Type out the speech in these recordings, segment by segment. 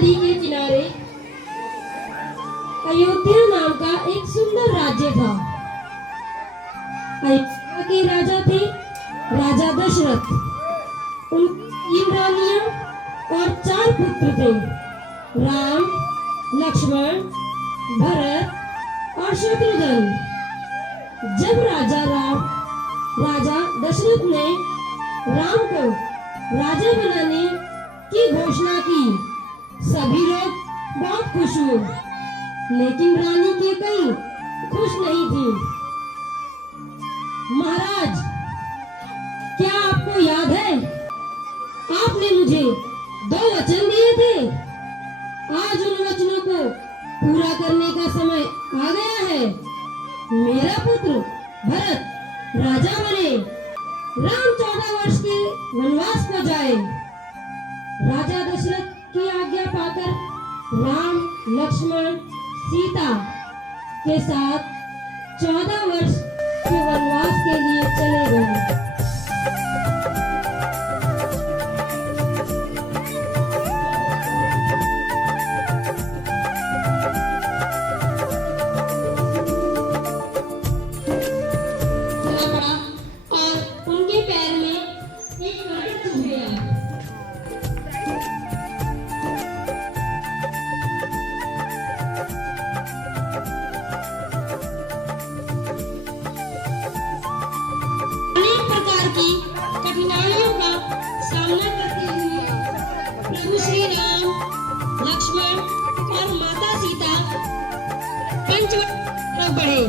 नदी के किनारे अयोध्या नाम का एक सुंदर राज्य था। अयोध्या के राजा थे राजा दशरथ। उनकी 3 रानियां और 4 पुत्र थे, राम, लक्ष्मण, भरत और शत्रुघ्न। जब राजा दशरथ ने राम को राजा बनाने की घोषणा की, सभी लोग बहुत खुश हुए, लेकिन रानी के कई खुश नहीं थी। महाराज, क्या आपको याद है, आपने मुझे 2 वचन दिए थे। आज उन वचनों को पूरा करने का समय आ गया है। मेरा पुत्र भरत राजा बने, राम 14 वर्ष के वनवास को जाए। राजा दशरथ की आज्ञा पाकर राम, लक्ष्मण, सीता के साथ 14 वर्ष के वनवास के लिए चले गए। की कठिनाइयों का सामना करते हुए प्रभु श्री राम, लक्ष्मण और माता सीता पंचवटी तरफ बढ़े।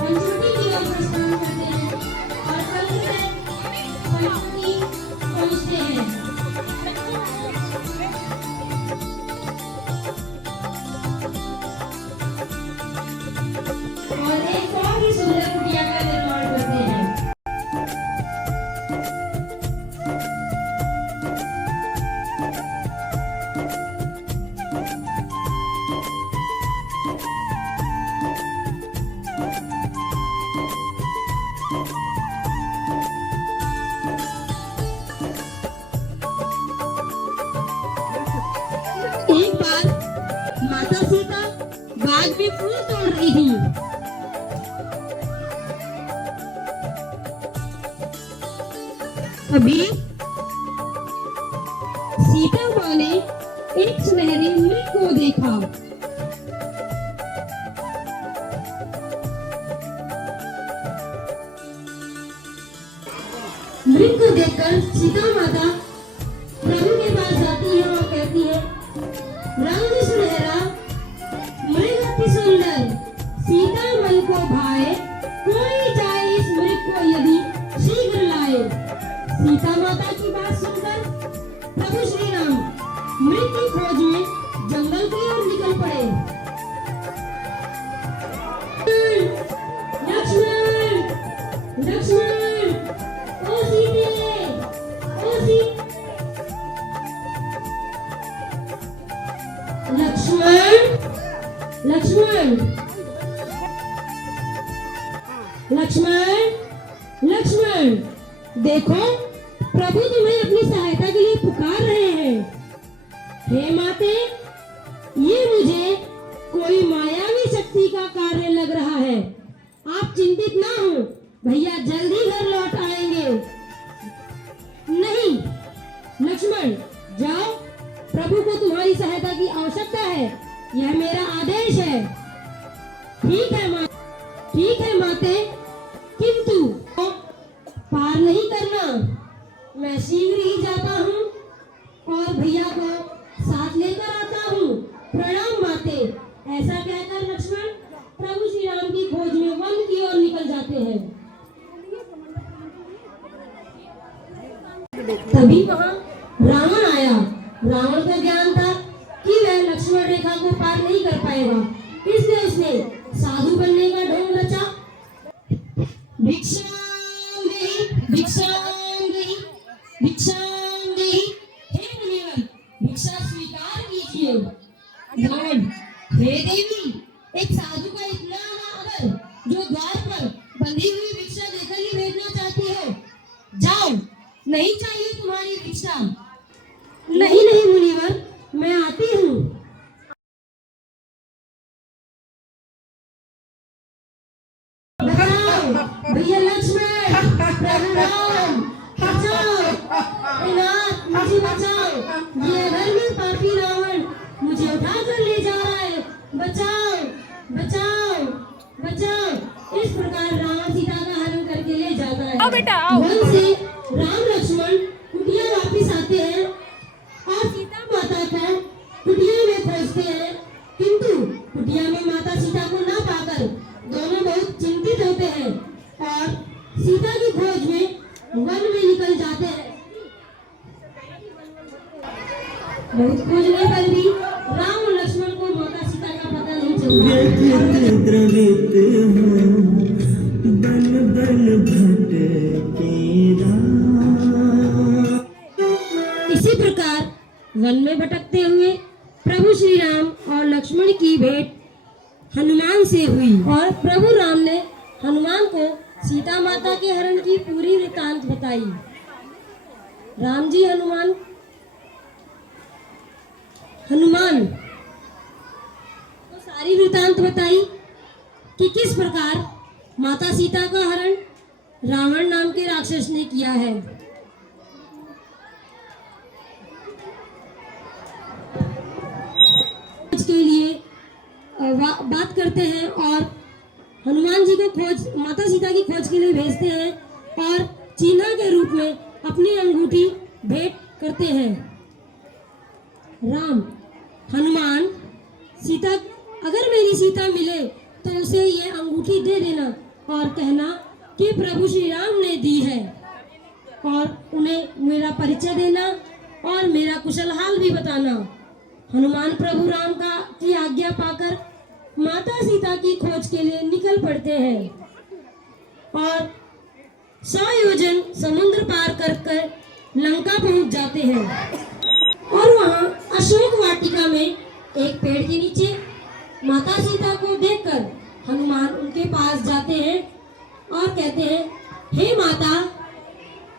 पंचवटी की ओर प्रस्थान करते हैं और पंचवटी पहुंचते हैं। और एक और भी सुंदर कुटिया का निर्माण करते हैं। एक बार माता सीता बाग में फूल तोड़ रही थी। अभी सीता माँ ने एक सुनहरे मृग को देखा। मृग को देखकर सीता माता प्रभु के पास जाती है और कहती है, रंग सुनहरा, मृग अति सुंदर, सीता मन को भाए, कोई जाए इस मृग को यदि शीघ्र लाए। सीता माता की बात सुनकर प्रभु श्री राम मृग की खोज में जंगल की ओर निकल पड़े। लक्ष्मण, लक्ष्मण, ओ सीते, ओ सीते। लक्ष्मण, लक्ष्मण, लक्ष्मण, लक्ष्मण, देखो प्रभु तुम्हें अपनी सहायता के लिए पुकार रहे हैं। हे माते, ये मुझे कोई मायावी शक्ति का कार्य लग रहा है। आप चिंतित ना हो, भैया जल्दी घर लौट आएंगे। नहीं लक्ष्मण, जाओ, प्रभु को तुम्हारी सहायता की आवश्यकता है, यह मेरा आदेश है। ठीक है माते, किंतु पार नहीं करना, मैं शीघ्र ही जाता हूँ और भैया को साथ लेकर आता हूँ। प्रणाम माते। ऐसा कहकर लक्ष्मण प्रभु श्री राम की खोज में वन की ओर निकल जाते हैं। तभी वहाँ रावण आया। रावण को ज्ञान था कि वह लक्ष्मण रेखा को पार नहीं कर पाएगा, इसलिए उसने साधु बनने का ढोंग रचा। भिक्षाम देहि, भिक्षाम देहि, भिक्षाम देहि, हे मुनिवर, भिक्षा स्वीकार कीजिए। रावण हे देवी, एक साधु का इतना अनादर, जो द्वार पर बंधी हुई भिक्षा देकर ही भेजना चाहती हो। जाओ, नहीं चाहिए तुम्हारी भिक्षा। नहीं नहीं मुनिवर, मैं आती हूँ। भैया लक्ष्मण, प्रभु राम, बचाओ, हे नाथ, मुझे बचाओ। ये अधर्मी पापी रावण मुझे उठाकर ले जा रहा है। बचाओ, बचाओ, बचाओ। इस प्रकार रावण सीता का हरण करके ले जाता है। आओ बेटा, आओ। वन से राम लक्ष्मण कुटिया वापिस आते हैं और सीता माता को कुटिया में खोजते हैं, किंतु कुटिया में माता सीता को न पाकर दोनों बहुत चिंतित होते हैं और सीता की खोज में वन में निकल जाते हैं। बहुत खोजने पर भी राम और लक्ष्मण को माता सीता का पता नहीं चलता। इसी प्रकार वन में भटकते हुए प्रभु श्री राम और लक्ष्मण की भेंट हनुमान से हुई और प्रभु राम ने हनुमान को सीता माता के हरण की पूरी वृतांत बताई। राम जी हनुमान को सारी वृतांत बताई कि किस प्रकार माता सीता का हरण रावण नाम के राक्षस ने किया है। के लिए बात करते हैं और हनुमान जी को खोज माता सीता की खोज के लिए भेजते हैं और चिन्ह के रूप में अपनी अंगूठी भेंट करते हैं। राम, हनुमान, सीता, अगर मेरी सीता मिले तो उसे ये अंगूठी दे देना और कहना कि प्रभु श्री राम ने दी है, और उन्हें मेरा परिचय देना और मेरा कुशल हाल भी बताना। हनुमान प्रभु राम की आज्ञा पाकर माता सीता की खोज के लिए निकल पड़ते हैं और 100 योजन समुद्र पार कर लंका पहुंच जाते हैं और वहां अशोक वाटिका में एक पेड़ के नीचे माता सीता को देखकर हनुमान उनके पास जाते हैं और कहते हैं, हे माता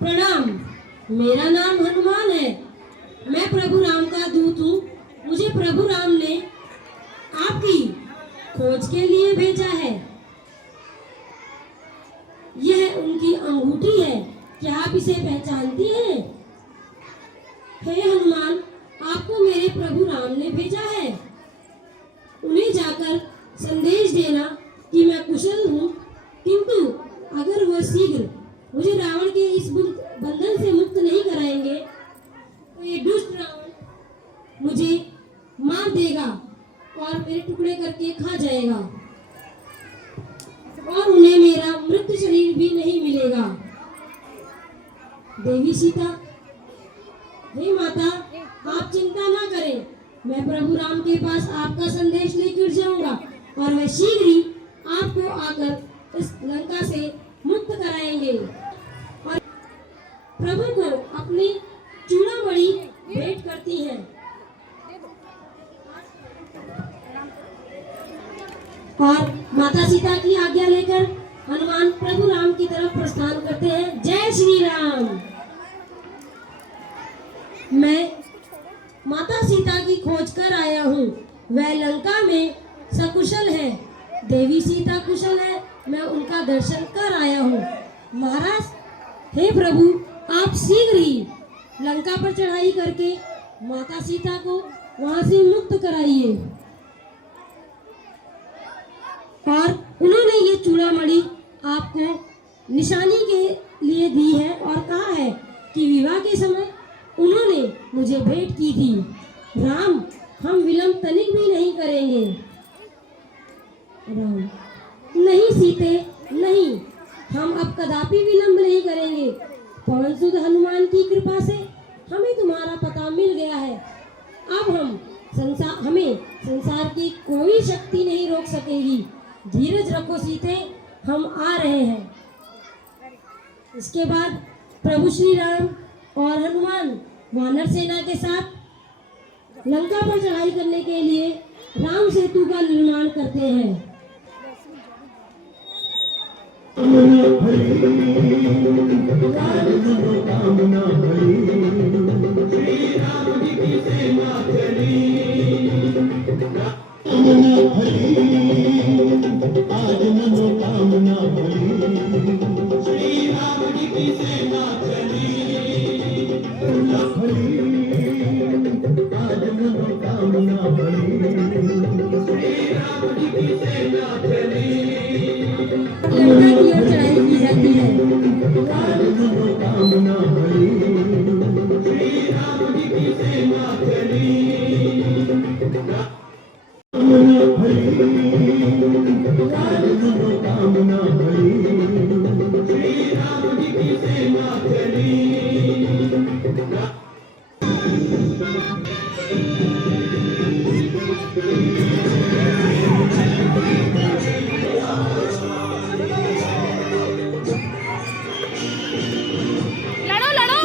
प्रणाम, मेरा नाम हनुमान है, मैं प्रभु राम का दूत हूँ। मुझे प्रभु राम ने आपकी खोज के लिए भेजा है। यह उनकी अंगूठी है, क्या आप इसे पहचानती हैं? हे हनुमान, आपको मेरे प्रभु राम ने भेजा है। उन्हें जाकर संदेश देना कि मैं कुशल हूँ, किंतु अगर वह शीघ्र मुझे रावण के इस बंधन से मुक्त नहीं कराएंगे तो ये दुष्ट रावण मुझे मार देगा और मेरे टुकड़े करके खा जाएगा और उन्हें मेरा मृत शरीर भी नहीं मिलेगा। देवी सीता, हे माता, आप चिंता ना करें, मैं प्रभु राम के पास आपका संदेश लेकर जाऊंगा और वे शीघ्र ही आपको आकर इस लंका से मुक्त कराएंगे। और प्रभु को अपनी चूड़ामणि भेंट करती हैं और माता सीता की आज्ञा लेकर हनुमान प्रभु राम की तरफ प्रस्थान करते हैं। जय श्री राम। मैं माता सीता की खोज कर आया हूँ, वह लंका में सकुशल है, देवी सीता कुशल है, मैं उनका दर्शन कर आया हूँ। महाराज, हे प्रभु, आप शीघ्र ही लंका पर चढ़ाई करके माता सीता को वहां से मुक्त कराइए। और उन्होंने ये चूड़ामणि आपको निशानी के लिए दी है और कहा है कि विवाह के समय उन्होंने मुझे भेंट की थी। राम, हम विलंब तनिक भी नहीं करेंगे। राम, नहीं सीते, नहीं, हम अब कदापि विलंब नहीं करेंगे। पवन सुत हनुमान की कृपा से हमें तुम्हारा पता मिल गया है। अब हमें संसार की कोई शक्ति नहीं रोक सकेगी। धीरज रखो सीते, हम आ रहे हैं। इसके बाद प्रभु श्री राम और हनुमान वानर सेना के साथ लंका पर चढ़ाई करने के लिए राम सेतु का निर्माण करते हैं। लंका की ओर चढ़ाई की जाती है। लड़ो लड़ो।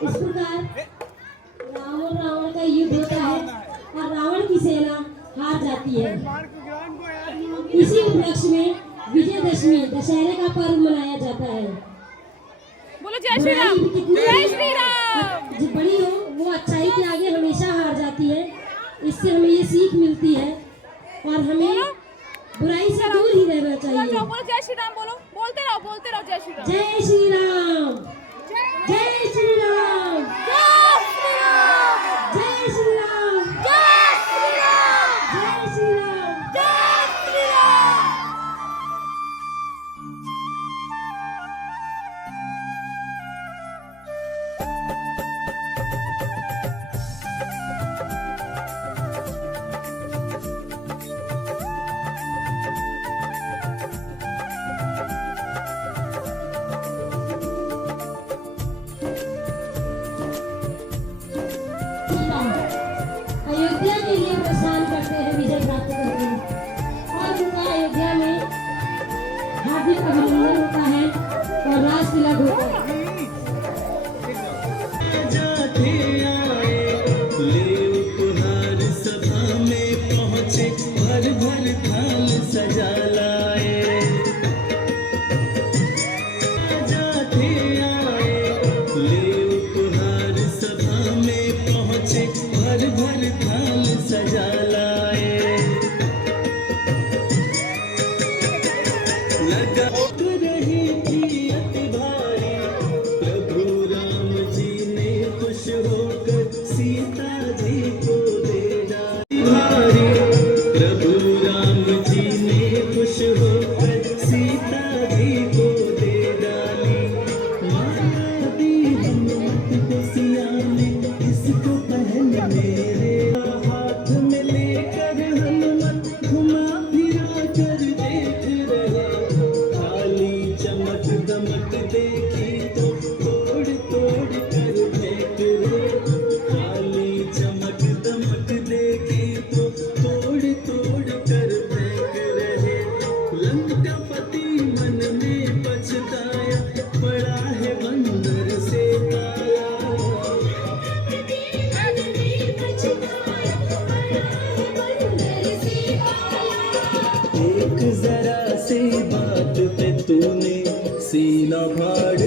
इस प्रकार राम और रावण का युद्ध होता है और रावण की सेना हार जाती है। इसी उपलक्ष्य में विजयदशमी दशहरे का पर्व मनाया जाता है। बोलो जय श्री राम। बुराई भी कितनी जय श्री राम। जो बड़ी हो वो अच्छाई के आगे हमेशा हार जाती है। इससे हमें ये सीख मिलती है और हमें बुराई से दूर ही रहना चाहिए। बोलो जय श्री राम। बोलो, बोलते रहो जय श्री राम। जय श्री राम। जय श्री राम। जय श्री राम। जय श्री राम। जय श्री राम। जय श्री राम। जय श्री राम। अयोध्या के लिए प्रस्थान करते हैं, विजय प्राप्त करते हैं और उनका अयोध्या में हार्दिक अभिनंदन होता है और राज तिलक होता है। जाते आए ले उपहार सभा में पहुंचे भर भर थाल सजा लाए। जाते आए ले उपहार सभा में पहुंचे भर भर थाल सजा लाए। लगा रही थी अति भारी, प्रभु राम जी ने खुश होकर सीता जी को दे डाली भारी। प्रभु राम जी ने खुश होकर सीता जी को दे डाली। माला दी हनुमत को सिया ने, इसको पहन मेरे हाथ में लेकर हनुमत घुमा फिरा कर देख रहे। खाली चमक दमक देखी तो तोड़ तोड़ कर फेंक रहे। खाली चमक दमक देखी तो तोड़ तोड़ कर फेंक रहे। लंकापति मन में पछताया, पड़ा है बंदर से काया। एक जरा सी बात पे तूने सीना फाड़